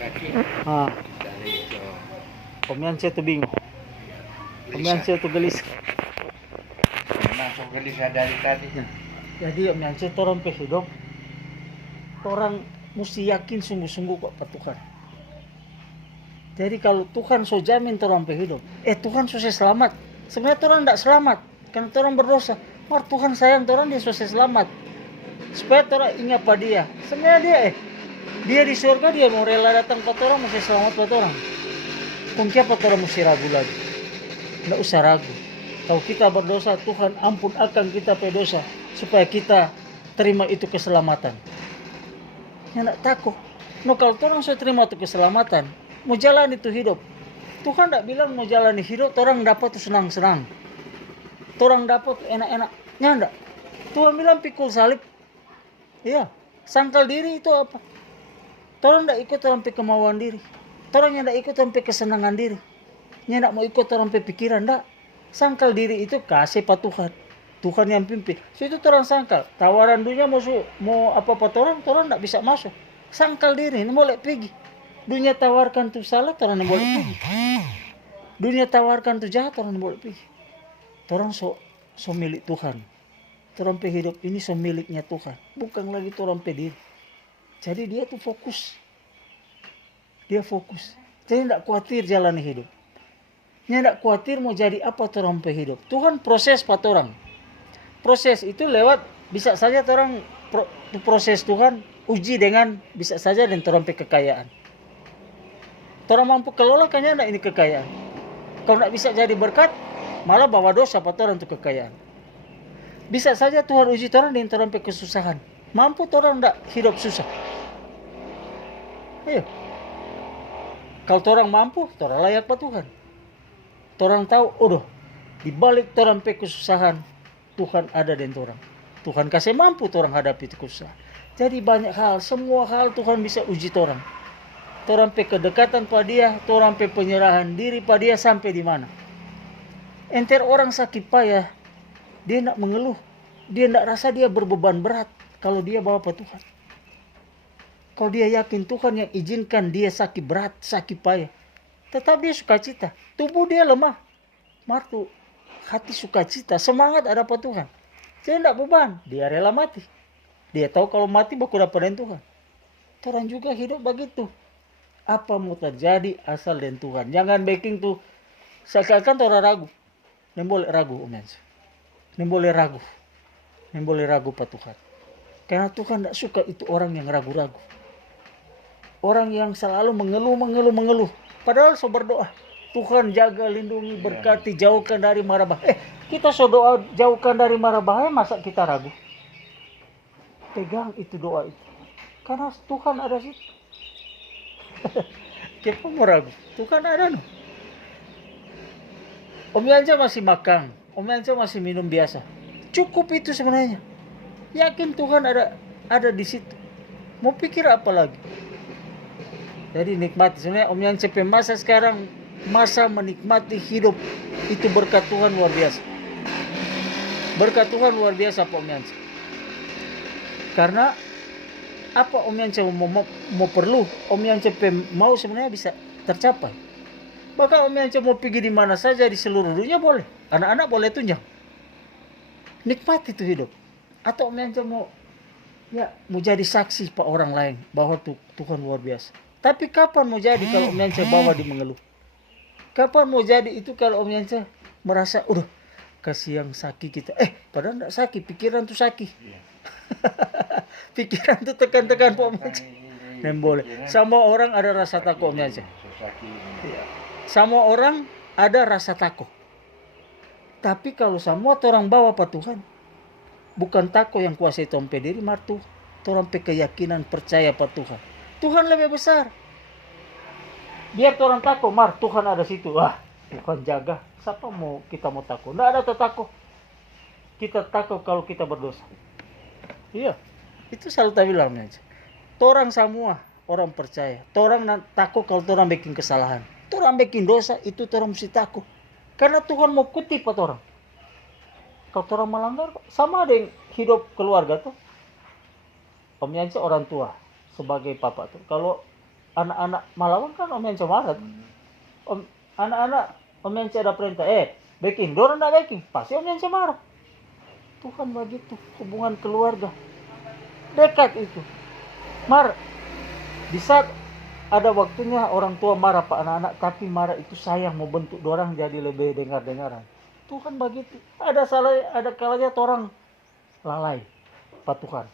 sakit Ah, dari itu Om Yance tuh bingung. Om Yance tuh gelisah. memang so gelisah dari tadi. Jadi Om Yance orang hidup, orang mesti yakin sungguh-sungguh kok ke Tuhan. Jadi kalau Tuhan so jamin orang hidup, Tuhan susah selamat. Sebenarnya orang tidak selamat, karena orang berdosa. Mar Tuhan sayang orang dia susah selamat. Supaya orang ingat pada dia. Sebenarnya dia di surga dia mau rela datang ke orang mesti selamat buat orang. Kung apa orang mesti ragu lagi? Tidak usah ragu. Kalau kita berdosa, Tuhan ampun akan kita berdosa supaya kita terima itu keselamatan. Ya tidak takut. No kalau orang sudah terima itu keselamatan, mau jalan itu hidup. Tuhan tidak bilang mau jalani hidup, orang dapat itu senang-senang. Orang dapat enak-enak. Ya tidak. Tuhan bilang pikul salib. Iya. Sangkal diri itu apa? Orang tidak ikut sampai kemauan diri. Orang yang tidak ikut sampai kesenangan diri. Yang tidak mau ikut orang pikiran. Tidak. Sangkal diri itu kasih pak Tuhan. Tuhan yang pimpin. So itu orang sangkal. Tawaran dunia mau apa-apa orang tidak bisa masuk. Sangkal diri ini boleh pergi. Dunia tawarkan tuh salah, orang boleh pergi. Dunia tawarkan tuh jahat, orang boleh pergi. Orang so milik Tuhan. Orang hidup ini so miliknya Tuhan. Bukan lagi orang diri. Jadi dia tuh fokus. Dia fokus. Jadi tidak khawatir jalani hidup. Dia tidak khawatir mau jadi apa orang hidup. Tuhan proses pat orang. Proses itu lewat bisa saja orang proses Tuhan uji dengan bisa saja dan orang kekayaan. Orang mampu kelola kayaknya tidak ini kekayaan. Kalau tidak bisa jadi berkat, malah bawa dosa pat orang untuk kekayaan. Bisa saja Tuhan uji orang dengan orang kesusahan. Mampu orang tidak hidup susah. Ayo. Kalau orang mampu, orang layak pak Tuhan. Orang tahu, di balik orang kesusahan, Tuhan ada dengan orang. Tuhan kasih mampu orang hadapi itu kesusahan. Jadi banyak hal, semua hal Tuhan bisa uji orang. Orang kedekatan pada dia, orang penyerahan diri pada dia sampai di mana. Enter orang sakit payah, dia tidak mengeluh. Dia tidak rasa dia berbeban berat kalau dia bawa pada Tuhan. Kalau dia yakin Tuhan yang izinkan dia sakit berat, sakit payah. Tetap dia sukacita. Tubuh dia lemah. Martu, hati sukacita, semangat ada pada Tuhan. Dia tidak beban, dia rela mati. Dia tahu kalau mati bakal dapat dengan Tuhan. Orang juga hidup begitu. Apa mau terjadi asal dengan Tuhan. Jangan baking tuh. Seakan-akan orang ragu. Yang boleh ragu Om Yance. Yang boleh ragu. Yang boleh ragu Pak Tuhan. Karena Tuhan tidak suka itu orang yang ragu-ragu. Orang yang selalu mengeluh. Padahal so berdoa. Tuhan jaga, lindungi, berkati, jauhkan dari mara bahaya. Kita so doa jauhkan dari mara bahaya, masa kita ragu? Pegang itu doa itu. Karena Tuhan ada situ. Kenapa mau ragu? Tuhan ada no. Om Yance masih makan. Om Yance masih minum biasa. Cukup itu sebenarnya. Yakin Tuhan ada di situ. Mau pikir apa lagi? Jadi nikmati. Sebenarnya Om Yance masa sekarang masa menikmati hidup itu berkat Tuhan luar biasa. Berkat Tuhan luar biasa Pak Om Yance. Karena apa Om Yance mau perlu, Om Yance mau sebenarnya bisa tercapai. Bahkan Om Yance mau pergi di mana saja di seluruh dunia boleh. Anak-anak boleh tunjang. Nikmati itu hidup. Atau Om Yance mau jadi saksi pak orang lain bahwa Tuhan luar biasa. Tapi kapan mau jadi kalau Om Yance bawa di mengeluh? Kapan mau jadi itu kalau Om Yance merasa kasih yang sakit kita. Padahal tidak sakit, pikiran tuh sakit. Pikiran tuh tekan-tekan Pak Om Yance. Dan boleh. Sama orang ada rasa takut Om Yance. Sama orang ada rasa takut. Tapi kalau semua orang bawa pak Tuhan, bukan takut yang kuasai tompe diri, martu orang keyakinan percaya pak Tuhan. Tuhan lebih besar. Biar orang takut, Tuhan ada situ. Tuhan jaga. Siapa kita mau takut? Tidak ada takut. Kita takut kalau kita berdosa. Iya. Itu selalu tak bilang aja. Orang semua orang percaya. Orang takut kalau orang bikin kesalahan. Orang bikin dosa itu orang mesti takut. Karena Tuhan mau kutip orang. Kalau orang melanggar sama ada yang hidup keluarga tuh. Om Yance orang tua sebagai papa tuh. Kalau anak-anak melawan kan om yang cemarat. Om anak-anak om yang ada perintah baking, dorang ndak baking, pasti om yang marah. Tuhan begitu, hubungan keluarga dekat itu. Di saat ada waktunya orang tua marah pak anak-anak, tapi marah itu sayang mau bentuk dorang jadi lebih dengar-dengaran. Tuhan begitu. Ada kalanya orang lalai pak Tuhan.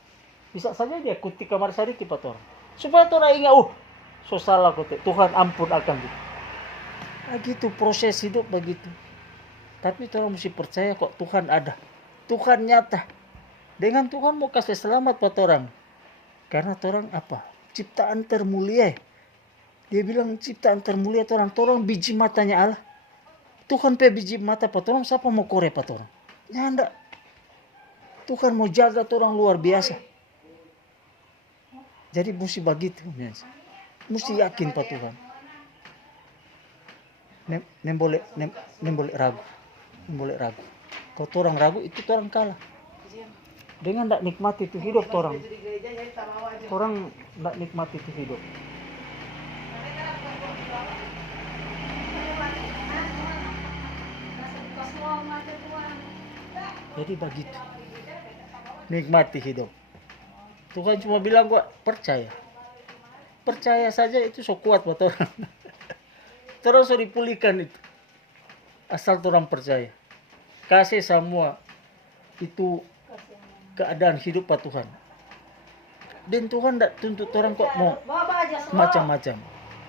Bisa saja dia kuti kamar sadiki pak orang. Supaya orang ingat, so salah kote. Tuhan ampun akan gitu. Begitu proses hidup begitu. Tapi orang mesti percaya kok Tuhan ada. Tuhan nyata. Dengan Tuhan mau kasih selamat buat orang. Karena orang apa? Ciptaan termulia. Dia bilang ciptaan termulia orang. Orang biji matanya Allah. Tuhan pe biji mata buat orang. Siapa mau kore buat orang? Nyanda. Tuhan mau jaga orang luar biasa. Jadi mesti begitu. Mesti yakin Pak Tuhan. Nem boleh ragu. Boleh ragu. Kalau orang ragu itu orang kalah. Dengan tidak nikmati itu hidup orang. Orang tidak nikmati itu hidup. Jadi begitu. Nikmati hidup. Tuhan cuma bilang gua percaya. Percaya saja itu so kuat buat orang. Terus so dipulihkan itu. Asal orang percaya. Kasih semua itu keadaan hidup Pak Tuhan. Dan Tuhan tidak tuntut orang kok mau macam-macam.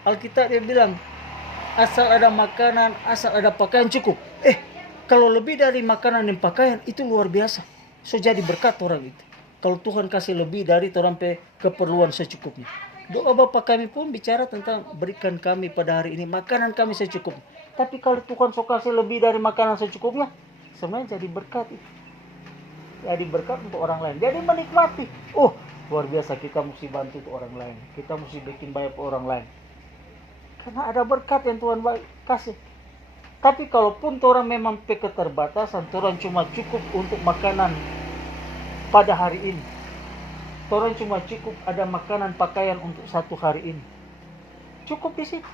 Alkitab dia bilang asal ada makanan, asal ada pakaian cukup. Kalau lebih dari makanan dan pakaian itu luar biasa. So jadi berkat orang itu. Kalau Tuhan kasih lebih dari orang pe keperluan secukupnya. Doa Bapa kami pun bicara tentang berikan kami pada hari ini makanan kami secukupnya. Tapi kalau Tuhan so kasih lebih dari makanan secukupnya, sebenarnya jadi berkat itu. Jadi berkat untuk orang lain. Jadi menikmati. Luar biasa kita mesti bantu untuk orang lain. Kita mesti bikin baik untuk orang lain. Karena ada berkat yang Tuhan kasih. Tapi kalaupun orang memang keterbatasan, orang cuma cukup untuk makanan pada hari ini. Orang cuma cukup ada makanan pakaian untuk satu hari ini. Cukup di situ.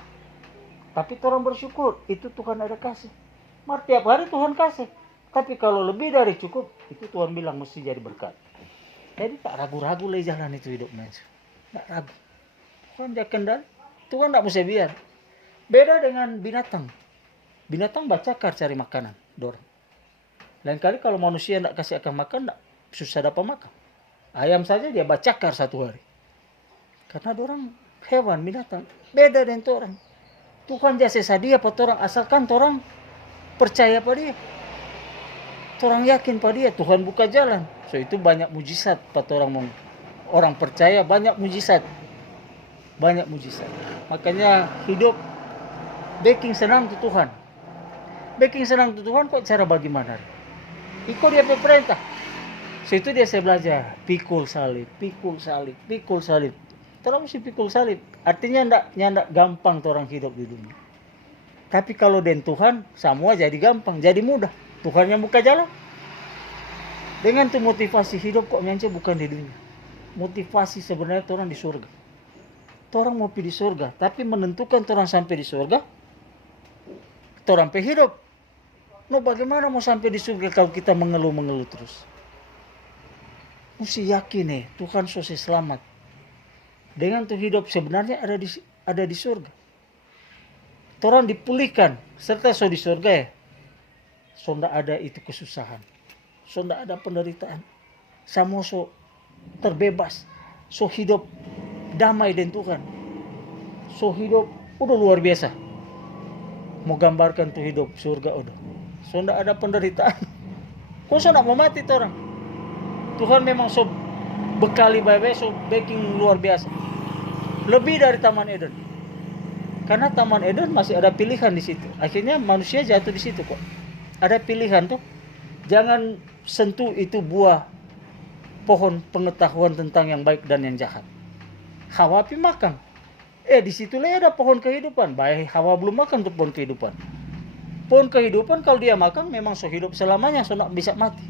Tapi orang bersyukur, itu Tuhan ada kasih. Tiap hari Tuhan kasih. Tapi kalau lebih dari cukup, itu Tuhan bilang mesti jadi berkat. Jadi tak ragu-ragu lagi jalan itu hidup men. Tak ragu. Tuhan dia kendali. Tuhan tak mesti biar. Beda dengan binatang. Binatang bacakar cari makanan. Dorang. Lain kali kalau manusia tak kasih akan makan, tak susah dapat makan. Ayam saja dia bacakar satu hari. Karena dorang hewan, binatang. Beda dengan orang. Tuhan jasa sadia pada orang. Asalkan orang percaya pada dia. Orang yakin pada dia. Tuhan buka jalan. So itu banyak mujizat pada orang percaya banyak mujizat. Banyak mujizat. Makanya hidup baking senang tu Tuhan. Baking senang tu Tuhan kok cara bagaimana? Ikut dia perintah. Situ dia saya belajar pikul salib. Terus mesti pikul salib. Artinya ndak gampang orang hidup di dunia. Tapi kalau dengan Tuhan semua jadi gampang, jadi mudah. Tuhan yang buka jalan. Dengan tu motivasi hidup kok nyance bukan di dunia. Motivasi sebenarnya orang di surga. Orang mau pergi di surga, tapi menentukan orang sampai di surga. Orang pergi hidup. Bagaimana mau sampai di surga kalau kita mengeluh-mengeluh terus? Mesti yakin Tuhan sosial selamat. Dengan tuh hidup sebenarnya ada di surga. Orang dipulihkan serta di surga so ndak ada itu kesusahan. So ndak ada penderitaan. Semua so terbebas. So hidup damai dengan Tuhan. So hidup udah luar biasa. Mau gambarkan tuh hidup surga udah. So ndak ada penderitaan. Kok so ndak mau mati orang? Tuhan memang so bekali baik-baik, so baking luar biasa. Lebih dari Taman Eden. Karena Taman Eden masih ada pilihan di situ. Akhirnya manusia jatuh di situ kok. Ada pilihan tuh. Jangan sentuh itu buah pohon pengetahuan tentang yang baik dan yang jahat. Hawa pi makan. Di situlah ada pohon kehidupan. Baik Hawa belum makan tuh pohon kehidupan. Pohon kehidupan kalau dia makan memang so hidup selamanya, so nak bisa mati.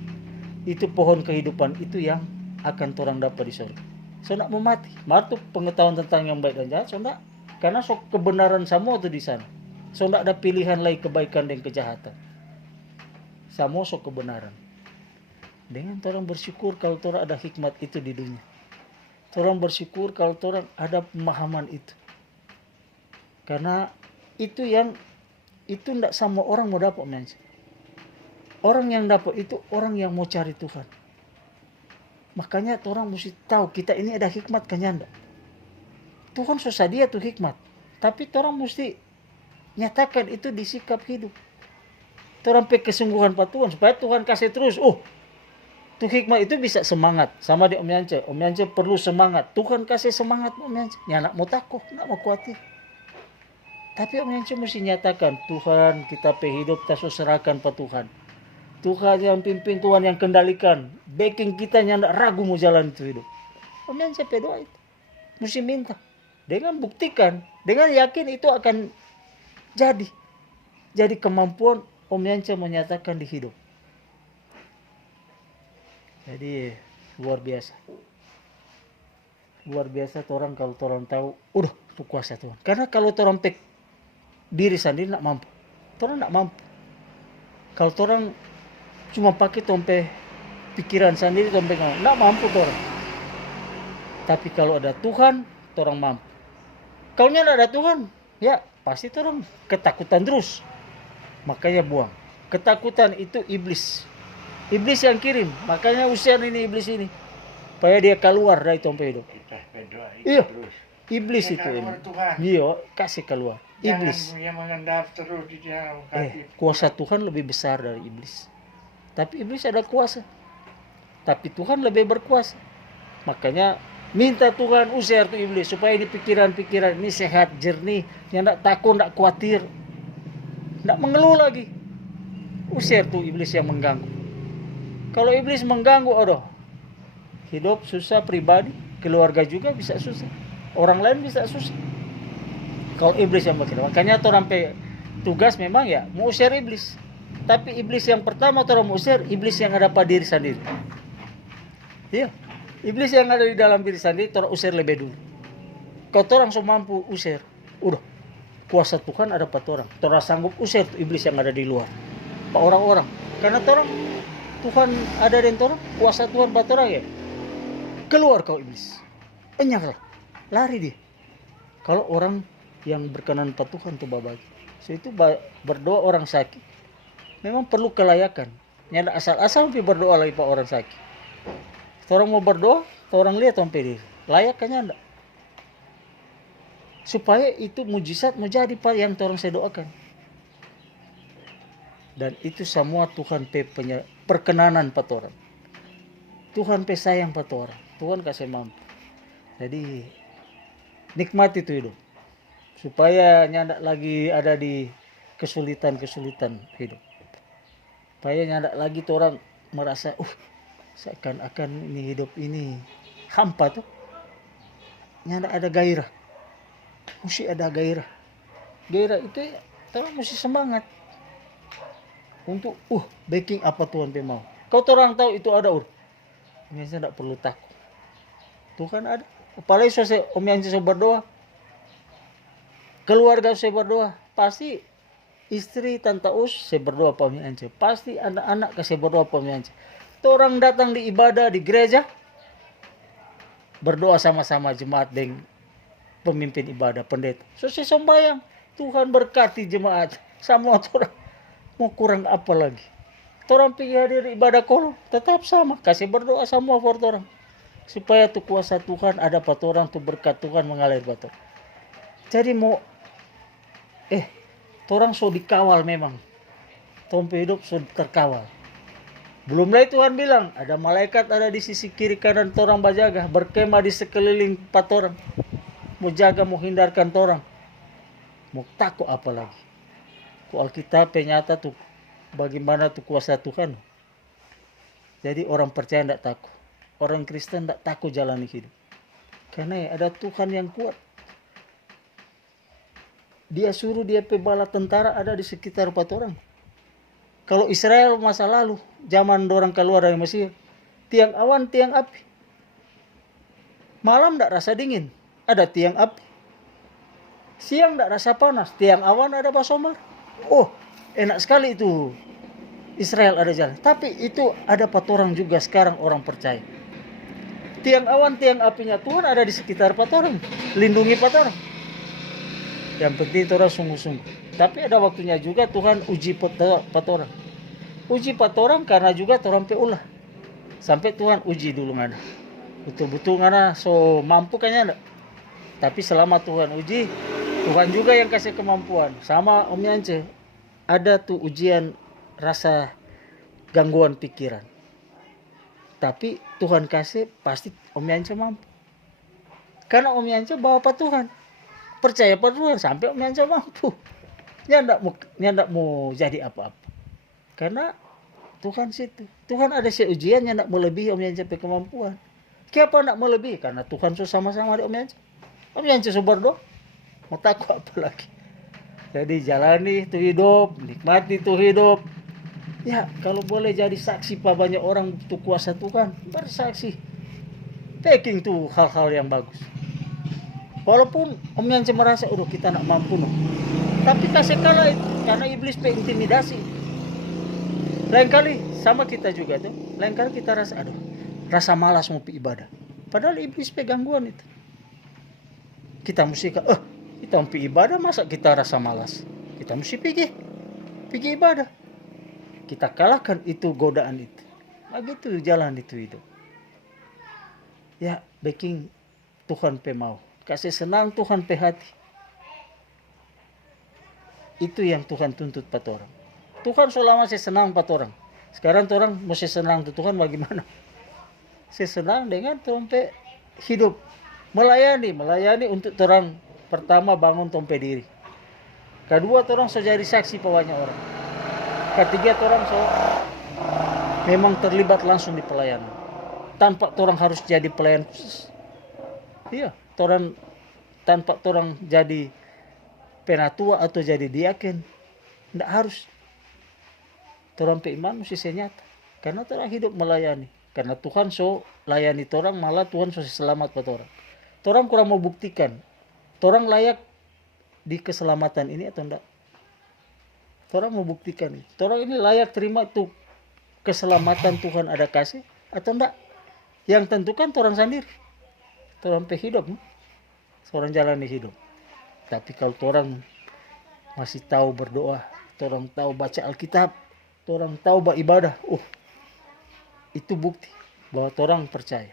Itu pohon kehidupan itu yang akan orang dapat di surga. So nak mau mati. Martu pengetahuan tentang yang baik dan jahat, so nak Karena sok kebenaran semua tuh di sana. So ndak ada pilihan lain kebaikan dan kejahatan. Semua sok kebenaran. Dengan orang bersyukur kalau orang ada hikmat itu di dunia. Orang bersyukur kalau orang ada pemahaman itu. Karena itu ndak sama orang mau dapat menjadi. Orang yang dapat itu orang yang mau cari Tuhan. Makanya orang mesti tahu kita ini ada hikmat kan nyanda. Tuhan susah dia tuh hikmat. Tapi orang mesti nyatakan itu di sikap hidup. Orang pe kesungguhan Pak Tuhan supaya Tuhan kasih terus. Tuh hikmat itu bisa semangat. Sama di Om Yance. Om Yance perlu semangat. Tuhan kasih semangat Om Yance. Ya nak mau takut, nak mau khawatir. Tapi Om Yance mesti nyatakan, Tuhan kita pe hidup kita serahkan Pak Tuhan. Tuhan yang pimpin, Tuhan yang kendalikan. Backing kita yang tidak ragu mau jalan itu hidup. Om Yance pe doa itu. Mesti minta. Dengan buktikan. Dengan yakin itu akan jadi. Jadi kemampuan Om Yance menyatakan di hidup. Jadi luar biasa. Luar biasa orang kalau orang tahu, udah itu kuasa Tuhan. Karena kalau orang pek diri sendiri nak mampu. Orang nak mampu. Kalau orang cuma pakai tompe pikiran sendiri tompe nak mampu orang. Tapi kalau ada Tuhan, orang mampu. Kalau tidak ada Tuhan, ya pasti orang ketakutan terus. Makanya buang. Ketakutan itu iblis. Iblis yang kirim. Makanya usian ini iblis ini. Supaya dia keluar dari tompe hidup. Kita berdoa Iya. terus. Iblis itu ini. Iya, kasih keluar. Iblis. Jangan yang mengendap terus di dalam hati. Kuasa Tuhan lebih besar dari iblis. Tapi iblis ada kuasa. Tapi Tuhan lebih berkuasa. Makanya minta Tuhan usir tuh iblis supaya di pikiran-pikiran ini sehat, jernih, yang tidak takut, tidak khawatir, tidak mengeluh lagi. Usir tuh iblis yang mengganggu. Kalau iblis mengganggu, hidup susah pribadi, keluarga juga bisa susah, orang lain bisa susah. Kalau iblis yang begitu, makanya orang tugas memang ya mau usir iblis. Tapi iblis yang pertama orang mau usir, iblis yang ada pada diri sendiri. Iya, iblis yang ada di dalam diri sendiri orang usir lebih dulu. Kalau orang sudah mampu usir, udah kuasa Tuhan ada pada orang. Orang sanggup usir tuh iblis yang ada di luar. Pak orang-orang, karena orang Tuhan ada di orang, kuasa Tuhan pada orang ya. Keluar kau iblis, enyaklah, lari dia. Kalau orang yang berkenan pada Tuhan tuh babagi. So itu berdoa orang sakit. Memang perlu kelayakan. Nyanda asal-asal berdoa lagi pak orang sakit. Orang mau berdoa, orang lihat sampai diri. Layakannya enggak. Supaya itu mujizat menjadi pak yang orang saya doakan. Dan itu semua Tuhan perkenanan pada orang. Tuhan sayang pada orang. Tuhan kasih mampu. Jadi nikmati itu hidup. Supaya nyanda lagi ada di kesulitan-kesulitan hidup. Supaya nyanda lagi orang merasa, seakan-akan ini hidup ini hampa tuh. Nyanda ada gairah. Mesti ada gairah. Gairah itu ya, orang mesti semangat. Untuk backing apa Tuhan mau. Kau orang tahu itu ada biasanya tidak perlu takut. Tuhan ada. Apalagi Om yang saya berdoa. Keluarga saya berdoa. Pasti istri Tante Us saya berdoa Pak Miance. Pasti anak-anak saya berdoa Pak Miance. Orang datang di ibadah di gereja. Berdoa sama-sama jemaat dengan pemimpin ibadah pendeta. Saya sembahyang. Tuhan berkati jemaat. Semua orang. Mau kurang apa lagi? Orang pergi hadir ibadah kolom tetap sama. Kasih berdoa semua buat orang. Supaya tuh kuasa Tuhan ada pada orang, tuh berkat Tuhan mengalir pada orang. Jadi mau orang so dikawal memang. Tompe hidup so terkawal. Belum lagi Tuhan bilang ada malaikat ada di sisi kiri kanan orang berjaga, berkemah di sekeliling pada orang. Mau jaga, mau hindarkan orang. Mau takut apa lagi? Alkitab penyata tuh bagaimana tuh kuasa Tuhan. Jadi orang percaya tidak takut. Orang Kristen tidak takut jalani hidup. Karena ada Tuhan yang kuat. Dia suruh dia bala tentara ada di sekitar 4 orang. Kalau Israel masa lalu, zaman orang keluar dari Mesir, tiang awan, tiang api. Malam tidak rasa dingin, ada tiang api. Siang tidak rasa panas, tiang awan ada basomar. Oh, enak sekali itu Israel ada jalan. Tapi itu ada patorang juga sekarang orang percaya. Tiang awan, tiang apinya Tuhan ada di sekitar patorang, lindungi patorang. Yang penting orang sungguh-sungguh. Tapi ada waktunya juga Tuhan uji patorang. Uji patorang karena juga orang ulah. Sampai Tuhan uji dulu ngana. Betul-betul ngana so mampu kayaknya enggak. Tapi selama Tuhan uji, Tuhan juga yang kasih kemampuan. Sama Om Yance, ada tuh ujian rasa gangguan pikiran. Tapi Tuhan kasih pasti Om Yance mampu. Karena Om Yance bawa Pak Tuhan. Percaya pada Tuhan sampai Om Yance mampu. Dia enggak mau jadi apa-apa. Karena Tuhan situ. Tuhan ada ujian yang enggak melebihi Om Yance kemampuan. Kenapa enggak melebihi? Karena Tuhan sama-sama di Om Yance. Om Yance berdoa. Mau takut apa lagi? Jadi jalani itu hidup, nikmati itu hidup. Ya, kalau boleh jadi saksi pak banyak orang itu kuasa Tuhan, bersaksi. Taking tuh hal-hal yang bagus. Walaupun Om Yance merasa, udah kita nak mampu no. Tapi kasih kalah itu, karena iblis intimidasi. Lain kali sama kita juga tuh. Lain kali kita rasa, rasa malas mau pergi ibadah. Padahal iblis gangguan itu. Kita mesti kita mau pergi ibadah, masa kita rasa malas? Kita mesti pergi ibadah. Kita kalahkan itu godaan itu. Begitu jalan itu hidup. Ya, baking Tuhan mau. Kasih senang Tuhan hati. Itu yang Tuhan tuntut pada orang. Tuhan selama saya senang pada orang. Sekarang orang mesti senang tuh Tuhan bagaimana? Saya senang dengan tompe hidup. Melayani untuk orang. Pertama bangun tompe diri. Kedua orang so jadi saksi banyak orang. Ketiga orang so memang terlibat langsung di pelayanan. Tanpa orang harus jadi pelayan khusus. Iya, orang tanpa orang jadi penatua atau jadi diaken. Tidak harus. Orang iman mesti senyata. Karena orang hidup melayani. Karena Tuhan so layani orang, malah Tuhan so selamat buat orang. Orang kurang mau buktikan. Orang layak di keselamatan ini atau enggak? Orang mau buktikan. Orang ini layak terima tuh keselamatan Tuhan ada kasih atau enggak? Yang tentukan orang sendiri. Orang hidup. Orang jalani hidup. Tapi kalau orang masih tahu berdoa, orang tahu baca Alkitab, orang tahu beribadah, itu bukti bahwa orang percaya.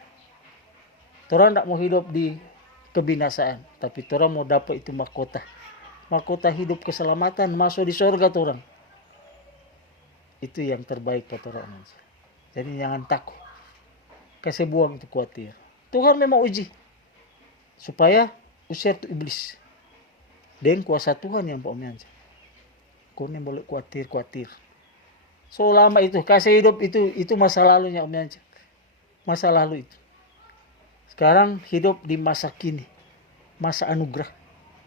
Orang tidak mau hidup di kebinasaan, tapi orang mau dapat itu mahkota hidup keselamatan, masuk di surga orang. Itu yang terbaik buat orang. Jadi jangan takut, kasih buang itu khawatir. Tuhan memang uji supaya usir itu iblis. Dan kuasa Tuhan yang Pak Om. Kau ni boleh khawatir. So lama itu kasih hidup itu masa lalunya Om. Masa lalu itu. Sekarang hidup di masa kini, masa anugerah,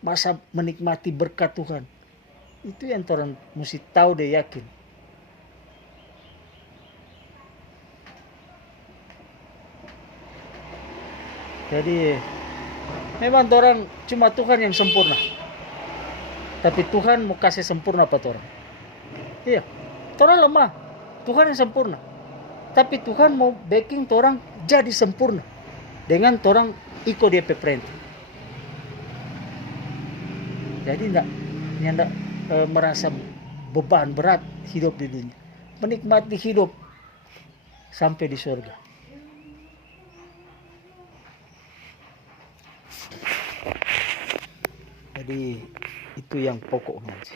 masa menikmati berkat Tuhan. Itu yang orang mesti tahu dan yakin. Jadi memang orang cuma Tuhan yang sempurna. Tapi Tuhan mau kasih sempurna pada orang. Iya, orang lemah, Tuhan yang sempurna. Tapi Tuhan mau backing orang jadi sempurna. Dengan orang ikut dia perintah. Jadi tidak merasa beban berat hidup di dunia. Menikmati hidup sampai di surga. Jadi itu yang pokoknya.